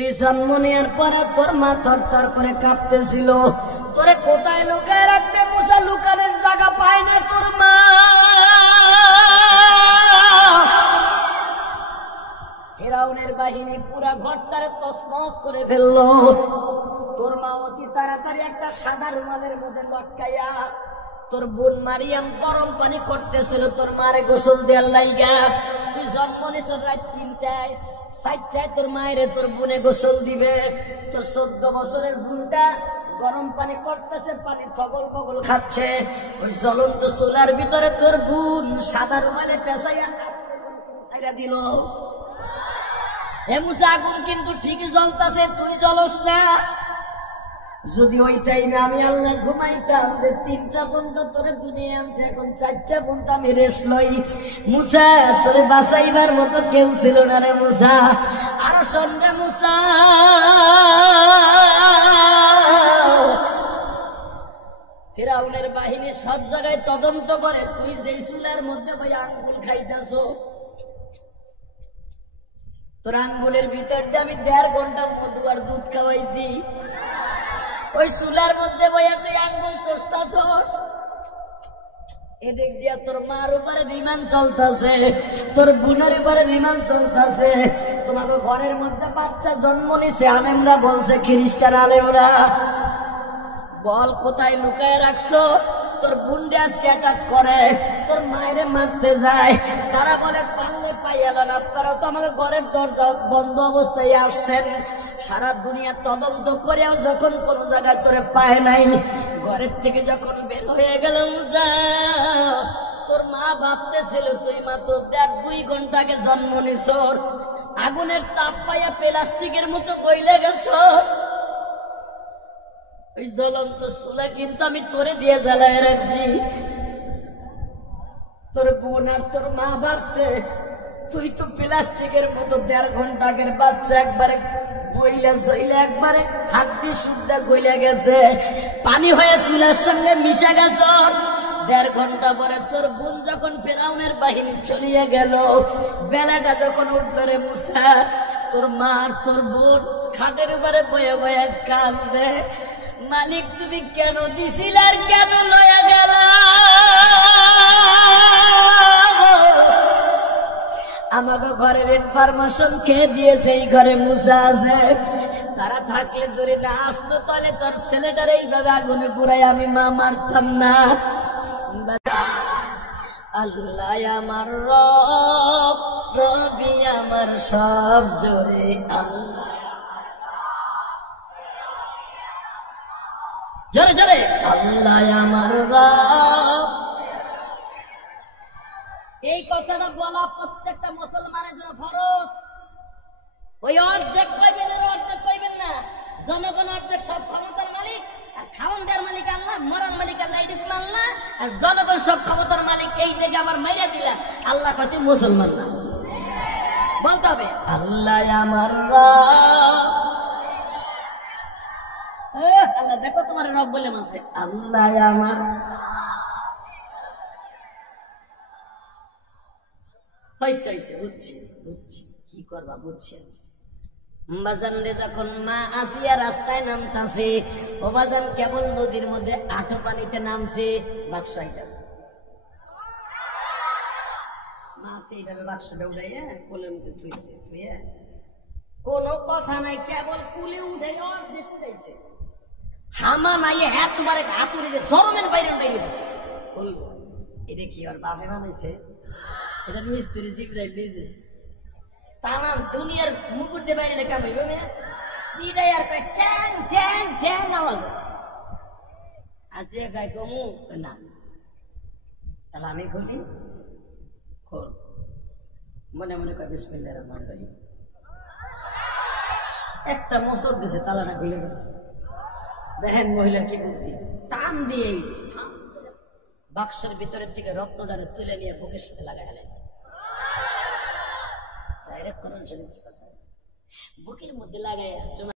তুই জন্ম নেওয়ার পরে তোর মা থরথর করে কাঁপতেছিল, তোরে কোথায় লুকায় রাখবে মুসা, লুকানোর জায়গা পায় না তোর মা। ফিরাউনের বাহিনী পুরা ঘরটারে তছনছ করে ফেললো। তোর মা অতি তাড়াতাড়ি একটা সাদা রুমালের মধ্যে লটকাইয়া তোর বোন মারিয়াম গরম পানি করতেছিল তোর মারে গোসল দেওয়ার লাইগা। তুই জন্ম নিছ রাত 3টায়, 4টায় তোর মায়ের তোর বোনে গোসল দিবে। তোর 14 বছরের বোনটা গরম পানি করতেছে, পানি তগল পগল খাচ্ছে। ওই জ্বলন্ত চুলার ভিতরে তোর বোন সাদা রুমালে পেঁচাইয়া দিল। হে মুসা, আগুন কিন্তু ঠিকই জ্বলতেছে, তুই জ্বলস না। যদি ওই টাইমে আমি আল্লাহ ঘুমাইতাম যে 3টা বন্ধু তোরে দুনিয়া আনছে, এখন 4টা বন্ধু আমি রেস্ট লই। মুসা, তোরে বাঁচাইবার মতো কেউ ছিল না রে মুসা। আর শোন রে মুসা, ফিরাউনের বাহিনী সব জায়গায় তদন্ত করে, তুই যে চুলার মধ্যে ভাই আঙ্গুল খাইতেছ, তোর আঙ্গুলের ভিতর দিয়ে আমি 1.5 ঘন্টা মধু আর দুধ খাওয়াইছি। ওই চুলার মধ্যে বইয়া তুই আঙ্গুল চষতাছ। এদিক দিয়া তোর মার উপরে বিমান চলতেছে, তোর বোনের উপরে বিমান চলতেছে। তোমাকে ঘরের মধ্যে বাচ্চা জন্ম নিছে, আলেমরা বলছে, খ্রিস্টান আলেমরা বল কোথায় লুকায় রাখছো। তোর বোনকে আজকে অ্যাটাক করে, তোর মায়েরে মারতে যায়। তারা বলে পারলে পাইয়ালেন, আপনারা তো আমাকে ঘরের দরজা বন্ধ অবস্থায় আসছেন। সারা দুনিয়া তদন্ত করেও যখন কোন জায়গায় তোরে পায় নাই, ঘরের থেকে যখন বের হয়ে গেলাম যা, তোর মা ভাবতেছিল তুই মাত্র 1.5-2 ঘন্টা আগে জন্ম নিছ, আগুনের তাপ পাইয়া প্লাস্টিকের মতো গইলে গেছ। ওই জ্বলন্ত চুলা কিন্তু আমি তোরে দিয়ে জ্বালায় রাখছি। তোর বোন আর তোর মা ভাবছে তুই তো প্লাস্টিকের মতো 1.5 ঘন্টা আগের বাচ্চা, একবারে গইলে জইলে একবারে হাড্ডি সুদ্ধা গইলে গেছে, পানি হয়ে চুলার সঙ্গে মিশে গেছ। 1.5 ঘন্টা পরে তোর বোন যখন ফিরাউনের বাহিনী চলিয়ে গেল, বেলাটা যখন উঠল রে মুসা, তোর মা আর তোর বোন খাটের উপরে বয়ে বয়ে কাঁদবে, মালিক তুমি কেন দিছিল আর কেন লয়া গেল। আমাকে ঘরের ইনফরমেশন খেয়ে দিয়েছে এই ঘরে মুসা আছে, তারা থাকলে যদি না আসতো তাহলে তোর ছেলেটার এইভাবে আগুনে পুরাই আমি মা মারতাম না। আল্লাহ আমার রব, রবি আমার সব, জোরে আল্লাহ, জোরে জোরে আল্লাহ আমার রব। এই কথাটা বলা প্রত্যেকটা মুসলমানের জন্য ফরজ। ওই অর্ধেক কইবেন আর অর্ধেক কইবেন না। জনগণ অর্ধেক, সব ক্ষমতার মালিক, আর খাওয়ান দেওয়ার মালিক আল্লাহ, মরার মালিক আল্লাহ, এইটুকু আল্লাহ। আর জনগণ সব ক্ষমতার মালিক, এই থেকে আবার মাইরা দিলা, আল্লাহ কত মুসলমান না বলতে হবে আল্লাহ আমার রব। আল্লাহ দেখো তোমার রব বলে মানছে, আল্লাহ আমার। বুঝছি বুঝছি, কি করবা বুঝছি। বাজান রে যখন মা আসিয়া রাস্তায় নামতাছে, ও বাজান কেবল নদীর মধ্যে আটো পানিতে নামছে, বাক্স আইতাছে। মা সেইভাবে বাক্সটা উঠাইয়া কোলের মধ্যে থুইছে, থুইয়া কোনো কথা নাই, কেবল কুলে উঠে অর্ধেক উঠাইছে। হামা নাই, হ্যাঁ তোমার হাতুড়ি দিয়ে চরমের বাইরে উঠাই দিচ্ছে। বলবো এটা কি আর বাপে বানাইছে? এটা মিস্ত্রি জিব্রাইল দিয়েছে। তামাম দুনিয়ার মুকুট দিয়ে বাইরে লেখা হইবে না, পিড়াই আর কয় চ্যাং চ্যাং চ্যাং আওয়াজ আসিয়া গায়ে কমু না। তাহলে আমি খুলি, খোল, মনে মনে কয় বিসমিল্লাহির রহমানির রহিম। একটা মোচড় দিছে, তালাটা খুলে গেছে। দেখেন মহিলার কি বুদ্ধি, টান দিয়ে বাক্সের ভিতরের থেকে রত্নটারে তুলে নিয়ে বুকের সাথে লাগাই ফেলেছে। বুকের মধ্যে লাগাই